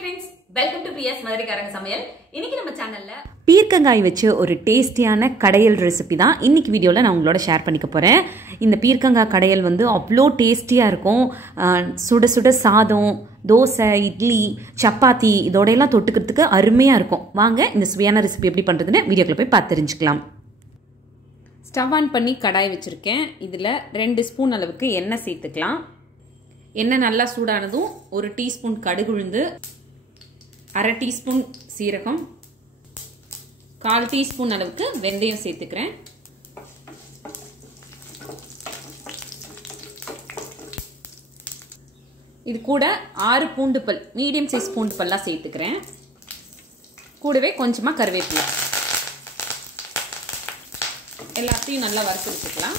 friends, welcome to PS மதுரைக்காரங்க சமையல். இன்னைக்கு நம்ம சேனல்ல பீர்க்கங்காய் வச்சு ஒரு டேஸ்டியான கடையல் ரெசிபி தான் இன்னைக்கு வீடியோவில் நான் உங்களோட ஷேர் பண்ணிக்க போகிறேன். இந்த பீர்க்கங்காய் கடையல் வந்து அவ்வளோ டேஸ்டியாக இருக்கும். சுட சுட சாதம், தோசை, இட்லி, சப்பாத்தி இதோடையெல்லாம் தொட்டுக்கிறதுக்கு அருமையாக இருக்கும். வாங்க இந்த சுவையான ரெசிபி எப்படி பண்ணுறதுன்னு வீடியோக்குள்ள போய் பார்த்து தெரிஞ்சுக்கலாம். ஸ்டவ் ஆன் பண்ணி கடாய் வச்சுருக்கேன். இதில் 2 ஸ்பூன் அளவுக்கு எண்ணெய் சேர்த்துக்கலாம். எண்ணெய் நல்லா சூடானதும் 1 டீஸ்பூன் கடுகு உளுந்து, 1/2 டீஸ்பூன் சீரகம், 1/4 டீஸ்பூன் அளவுக்கு வெந்தயம் சேர்த்துக்கிறேன். இது கூட 6 பூண்டு பல், மீடியம் சைஸ் பூண்டு பல்லாம் சேர்த்துக்கிறேன். கூடவே கொஞ்சமா கருவேப்பிலை, எல்லாத்தையும் நல்லா வறுத்து வச்சுக்கலாம்.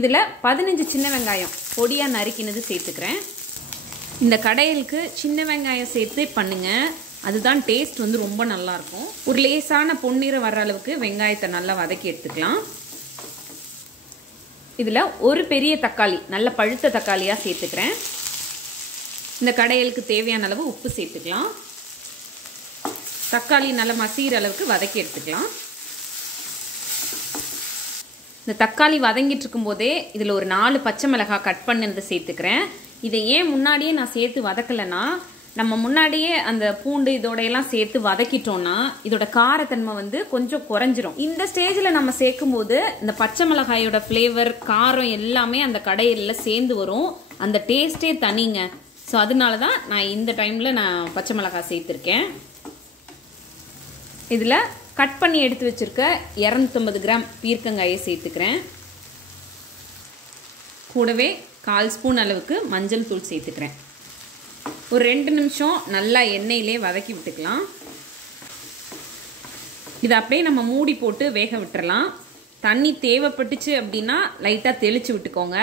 இதில் 15 சின்ன வெங்காயம் பொடியாக நறுக்கினது சேர்த்துக்கிறேன். இந்த கடையலுக்கு சின்ன வெங்காயம் சேர்த்து பண்ணுங்க, அதுதான் டேஸ்ட் வந்து ரொம்ப நல்லாயிருக்கும். ஒரு லேசான பொன்னிறம் வர்ற அளவுக்கு வெங்காயத்தை நல்லா வதக்கி எடுத்துக்கலாம். இதில் ஒரு பெரிய தக்காளி, நல்ல பழுத்த தக்காளியாக சேர்த்துக்கிறேன். இந்த கடையலுக்கு தேவையான அளவு உப்பு சேர்த்துக்கலாம். தக்காளி நல்லா மசிகிற அளவுக்கு வதக்கி எடுத்துக்கலாம். இந்த தக்காளி வதங்கிட்டு இருக்கும் போதே இதில் ஒரு 4 பச்சை மிளகாய் கட் பண்ணதை சேர்த்துக்கிறேன். இதை ஏன் முன்னாடியே நான் சேர்த்து வதக்கலைன்னா, நம்ம முன்னாடியே அந்த பூண்டு இதோடையெல்லாம் சேர்த்து வதக்கிட்டோம்னா இதோட காரத்தன்மை வந்து கொஞ்சம் குறைஞ்சிரும். இந்த ஸ்டேஜில் நம்ம சேர்க்கும் போது இந்த பச்சை மிளகாயோட ஃப்ளேவர், காரம் எல்லாமே அந்த கடையில சேர்ந்து வரும். அந்த டேஸ்டே தனிங்க. ஸோ அதனால தான் நான் இந்த டைமில் நான் பச்சை மிளகாய் சேர்த்துருக்கேன். இதில் கட் பண்ணி எடுத்து வச்சிருக்க 250 கிராம் பீர்க்கங்காயை சேர்த்துக்கிறேன். கூடவே 1/4 ஸ்பூன் அளவுக்கு மஞ்சள் தூள் சேர்த்துக்கிறேன். ஒரு 2 நிமிஷம் நல்லா எண்ணெயிலே வதக்கி விட்டுக்கலாம். இதை அப்படியே நம்ம மூடி போட்டு வேக விட்டுறலாம். தண்ணி தேவைப்பட்டுச்சு அப்படின்னா லைட்டாக தெளிச்சு விட்டுக்கோங்க.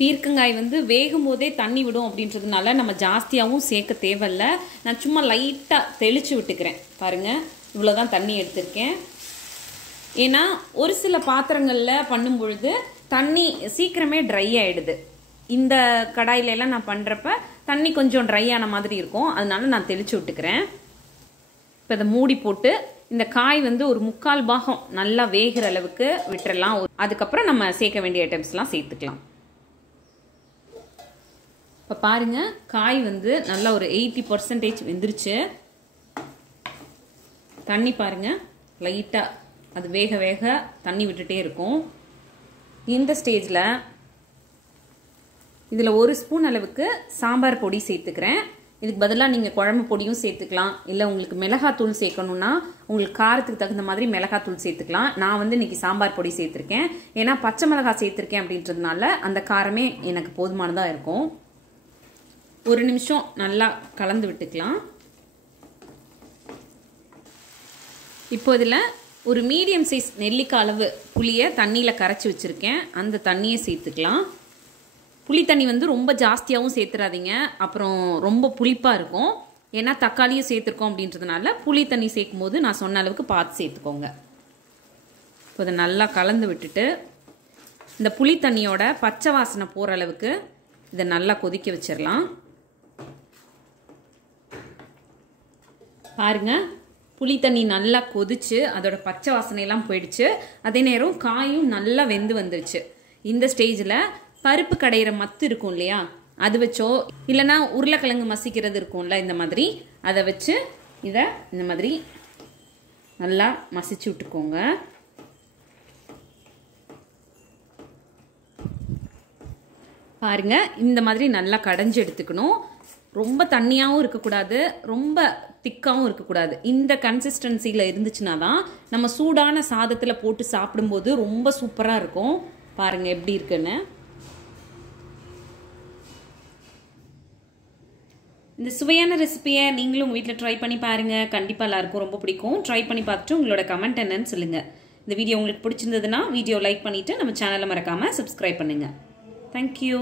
பீர்க்கங்காய் வந்து வேகும் போதே தண்ணி விடும் அப்படின்றதுனால நம்ம ஜாஸ்தியாகவும் சேர்க்க தேவையில்ல. நான் சும்மா லைட்டாக தெளிச்சு விட்டுக்கிறேன். பாருங்கள், இவ்வளோதான் தண்ணி எடுத்திருக்கேன். ஏன்னா ஒரு சில பாத்திரங்களில் பண்ணும் பொழுது தண்ணி சீக்கிரமே ட்ரை ஆகிடுது. இந்த கடாயிலெல்லாம் நான் பண்ணுறப்ப தண்ணி கொஞ்சம் ட்ரை ஆன மாதிரி இருக்கும், அதனால நான் தெளித்து விட்டுக்கிறேன். இப்போ இதை மூடி போட்டு இந்த காய் வந்து ஒரு 3/4 பாகம் நல்லா வேகிற அளவுக்கு விட்டுறலாம். அதுக்கப்புறம் நம்ம சேர்க்க வேண்டிய ஐட்டம்ஸ்லாம் சேர்த்துக்கலாம். இப்போ பாருங்கள், காய் வந்து நல்லா ஒரு 80% வெந்துருச்சு. தண்ணி பாருங்கள், லைட்டாக அது வேக வேக தண்ணி விட்டுட்டே இருக்கும். இந்த ஸ்டேஜில் இதில் 1 ஸ்பூன் அளவுக்கு சாம்பார் பொடி சேர்த்துக்கிறேன். இதுக்கு பதிலாக நீங்கள் குழம்பு பொடியும் சேர்த்துக்கலாம். இல்லை உங்களுக்கு மிளகாத்தூள் சேர்க்கணுன்னா உங்களுக்கு காரத்துக்கு தகுந்த மாதிரி மிளகாத்தூள் சேர்த்துக்கலாம். நான் வந்து இன்றைக்கி சாம்பார் பொடி சேர்த்துருக்கேன். ஏன்னா பச்சை மிளகாய் சேர்த்துருக்கேன் அப்படின்றதுனால அந்த காரமே எனக்கு போதுமானதாக இருக்கும். 1 நிமிஷம் நல்லா கலந்து விட்டுக்கலாம். இப்போ இதில் ஒரு மீடியம் சைஸ் நெல்லிக்காய் அளவு புளியை தண்ணியில் கரைச்சி வச்சுருக்கேன். அந்த தண்ணியை சேர்த்துக்கலாம். புளி தண்ணி வந்து ரொம்ப ஜாஸ்தியாகவும் சேர்த்துறாதீங்க, அப்புறம் ரொம்ப புளிப்பாக இருக்கும். ஏன்னா தக்காளியும் சேர்த்துருக்கோம் அப்படின்றதுனால புளி தண்ணி சேர்க்கும் போது நான் சொன்ன அளவுக்கு பார்த்து சேர்த்துக்கோங்க. இப்போ இதை நல்லா கலந்து விட்டுட்டு இந்த புளி தண்ணியோட பச்சை வாசனை போகிற அளவுக்கு இதை நல்லா கொதிக்க வச்சிடலாம். பாருங்கள், புளி தண்ணி நல்லா கொதிச்சு அதோட பச்சை வாசனையெல்லாம் போயிடுச்சு. அதே நேரம் காயும் நல்லா வெந்து வந்துருச்சு. இந்த ஸ்டேஜில் பருப்பு கடையிற மத்து இருக்கும் இல்லையா, அது வச்சோ இல்லைன்னா உருளைக்கிழங்கு மசிக்கிறது இருக்கும்ல, இந்த மாதிரி அதை வச்சு இதை இந்த மாதிரி நல்லா மசிச்சு விட்டுக்கோங்க. பாருங்க, இந்த மாதிரி நல்லா கடைஞ்சி எடுத்துக்கணும். ரொம்ப தண்ணியாகவும் இருக்கக்கூடாது, ரொம்ப திக்காகவும் இருக்கக்கூடாது. இந்த கன்சிஸ்டன்சியில் இருந்துச்சுன்னா தான் நம்ம சூடான சாதத்தில் போட்டு சாப்பிடும்போது ரொம்ப சூப்பராக இருக்கும். பாருங்கள் எப்படி இருக்குன்னு. இந்த சுவையான ரெசிபியை நீங்களும் வீட்டில் ட்ரை பண்ணி பாருங்கள். கண்டிப்பாக எல்லாருக்கும் ரொம்ப பிடிக்கும். ட்ரை பண்ணி பார்த்துட்டு உங்களோட கமெண்ட் என்னன்னு சொல்லுங்கள். இந்த வீடியோ உங்களுக்கு பிடிச்சிருந்ததுன்னா வீடியோ லைக் பண்ணிவிட்டு நம்ம சேனலை மறக்காமல் சப்ஸ்கிரைப் பண்ணுங்கள். தேங்க்யூ.